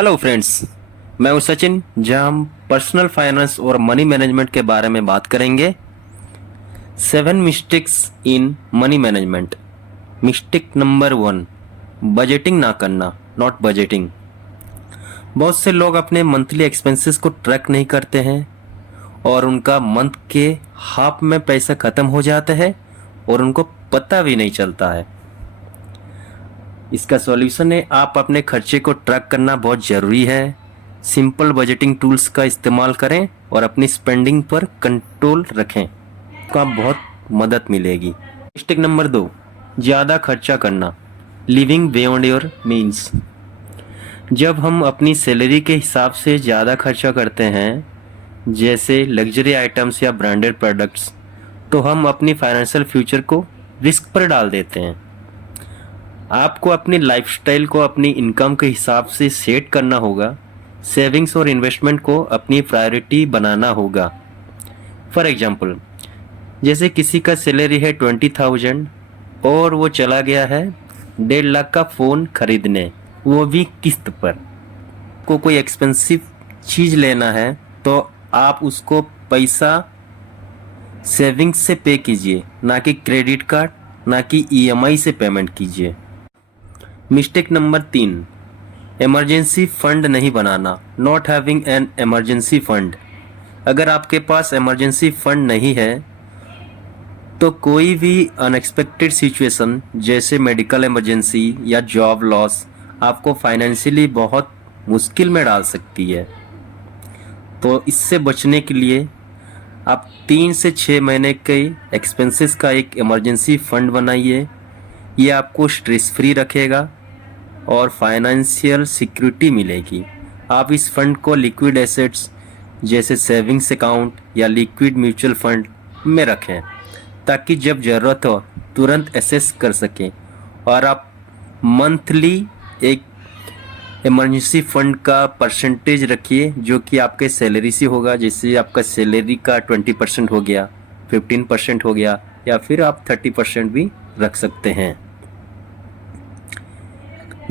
Hello friends, मैं हूं सचिन। जहां हम पर्सनल फाइनेंस और मनी मैनेजमेंट के बारे में बात करेंगे। 7 mistakes in money management. Mistake number 1, budgeting ना करना, नॉट बजटिंग। बहुत से लोग अपने मंथली एक्सपेंसेस को ट्रैक नहीं करते हैं और उनका मंथ के हाफ में पैसा खत्म हो जाता है और उनको पता भी नहीं चलता है। इसका सॉल्यूशन है, आप अपने खर्चे को ट्रैक करना बहुत ज़रूरी है। सिंपल बजटिंग टूल्स का इस्तेमाल करें और अपनी स्पेंडिंग पर कंट्रोल रखें, आपको बहुत मदद मिलेगी। मिस्टेक नंबर 2, ज़्यादा खर्चा करना, लिविंग बियॉन्ड योर मीन्स। जब हम अपनी सैलरी के हिसाब से ज़्यादा खर्चा करते हैं, जैसे लग्जरी आइटम्स या ब्रांडेड प्रोडक्ट्स, तो हम अपनी फाइनेंशियल फ्यूचर को रिस्क पर डाल देते हैं। आपको अपनी लाइफस्टाइल को अपनी इनकम के हिसाब से सेट करना होगा। सेविंग्स और इन्वेस्टमेंट को अपनी प्रायोरिटी बनाना होगा। फॉर एग्जांपल, जैसे किसी का सैलरी है 20,000 और वो चला गया है 1.5 लाख का फ़ोन खरीदने, वो भी किस्त पर। को कोई एक्सपेंसिव चीज़ लेना है तो आप उसको पैसा सेविंग्स से पे कीजिए, ना कि क्रेडिट कार्ड, ना कि ईएमआई से पेमेंट कीजिए। मिस्टेक नंबर 3, इमरजेंसी फंड नहीं बनाना, not having an emergency fund. अगर आपके पास इमरजेंसी फंड नहीं है तो कोई भी अनएक्सपेक्टेड सिचुएशन जैसे मेडिकल इमरजेंसी या जॉब लॉस आपको फाइनेंशियली बहुत मुश्किल में डाल सकती है। तो इससे बचने के लिए आप 3 से 6 महीने के एक्सपेंसेस का एक इमरजेंसी फंड बनाइए। ये आपको स्ट्रेस फ्री रखेगा और फाइनेंशियल सिक्योरिटी मिलेगी। आप इस फंड को लिक्विड एसेट्स जैसे सेविंग्स अकाउंट या लिक्विड म्यूचुअल फंड में रखें, ताकि जब ज़रूरत हो तुरंत एसेस कर सकें। और आप मंथली एक इमरजेंसी फंड का परसेंटेज रखिए जो कि आपके सैलरी से होगा। जैसे आपका सैलरी का 20% हो गया, 15% हो गया, या फिर आप 30% भी रख सकते हैं।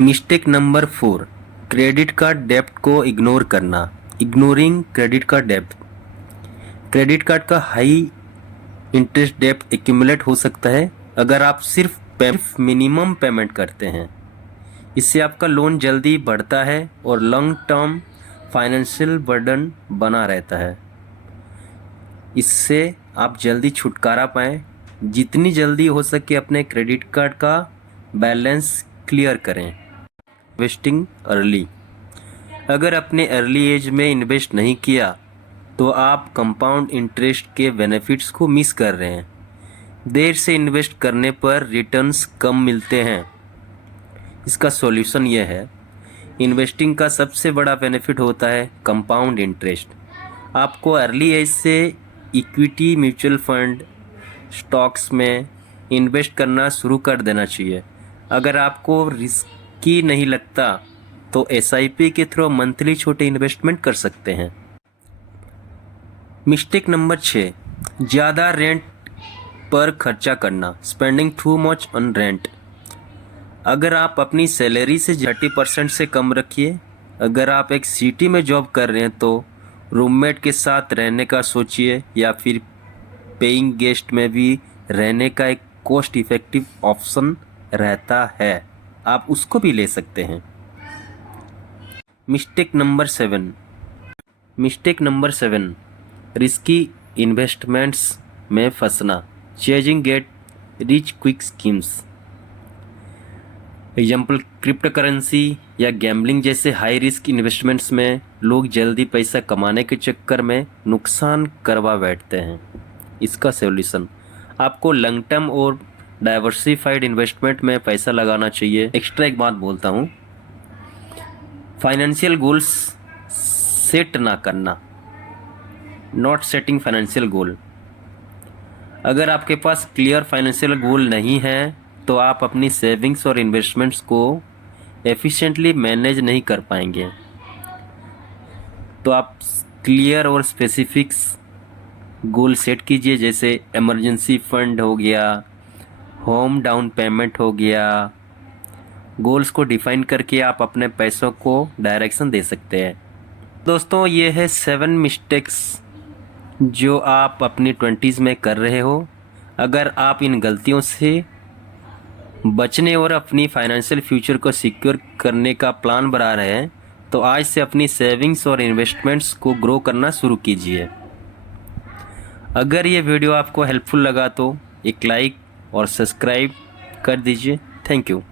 मिस्टेक नंबर 4, क्रेडिट कार्ड डेब्ट को इग्नोर करना, इग्नोरिंग क्रेडिट कार्ड डेब्ट। क्रेडिट कार्ड का हाई इंटरेस्ट डेब्ट एक्यूमुलेट हो सकता है अगर आप सिर्फ मिनिमम पेमेंट करते हैं। इससे आपका लोन जल्दी बढ़ता है और लॉन्ग टर्म फाइनेंशियल बर्डन बना रहता है। इससे आप जल्दी छुटकारा पाएं। जितनी जल्दी हो सके अपने क्रेडिट कार्ड का बैलेंस क्लियर करें। इन्वेस्टिंग अर्ली, अगर अपने अर्ली एज में इन्वेस्ट नहीं किया तो आप कंपाउंड इंटरेस्ट के बेनिफिट्स को मिस कर रहे हैं। देर से इन्वेस्ट करने पर रिटर्न्स कम मिलते हैं। इसका सॉल्यूशन यह है, इन्वेस्टिंग का सबसे बड़ा बेनिफिट होता है कंपाउंड इंटरेस्ट। आपको अर्ली एज से इक्विटी, म्यूचुअल फंड, स्टॉक्स में इन्वेस्ट करना शुरू कर देना चाहिए। अगर आपको रिस्की नहीं लगता तो एसआईपी के थ्रू मंथली छोटे इन्वेस्टमेंट कर सकते हैं। मिस्टेक नंबर 6, ज़्यादा रेंट पर खर्चा करना, spending too much on rent. अगर आप अपनी सैलरी से 30% से कम रखिए। अगर आप एक सिटी में जॉब कर रहे हैं तो रूममेट के साथ रहने का सोचिए, या फिर पेइंग गेस्ट में भी रहने का एक कॉस्ट इफ़ेक्टिव ऑप्शन रहता है, आप उसको भी ले सकते हैं। मिस्टेक नंबर 7, रिस्की इन्वेस्टमेंट्स में फंसना, chasing get rich quick schemes. Example, crypto currency या गैम्बलिंग जैसे हाई रिस्क इन्वेस्टमेंट्स में लोग जल्दी पैसा कमाने के चक्कर में नुकसान करवा बैठते हैं। इसका सॉल्यूशन, आपको लॉन्ग टर्म और डाइवर्सिफाइड इन्वेस्टमेंट में पैसा लगाना चाहिए। एक्स्ट्रा एक बात बोलता हूँ, फाइनेंशियल गोल्स सेट ना करना, नॉट सेटिंग फाइनेंशियल गोल। अगर आपके पास क्लियर फाइनेंशियल गोल नहीं है तो आप अपनी सेविंग्स और इन्वेस्टमेंट्स को एफिशिएंटली मैनेज नहीं कर पाएंगे। तो आप क्लियर और स्पेसिफिक्स गोल सेट कीजिए, जैसे इमरजेंसी फंड हो गया, होम डाउन पेमेंट हो गया, गोल्स को डिफाइन करके आप अपने पैसों को डायरेक्शन दे सकते हैं। दोस्तों, ये है 7 मिस्टेक्स जो आप अपनी 20s में कर रहे हो। अगर आप इन गलतियों से बचने और अपनी फाइनेंशियल फ्यूचर को सिक्योर करने का प्लान बना रहे हैं तो आज से अपनी सेविंग्स और इन्वेस्टमेंट्स को ग्रो करना शुरू कीजिए। अगर ये वीडियो आपको हेल्पफुल लगा तो एक लाइक और सब्सक्राइब कर दीजिए। Thank you.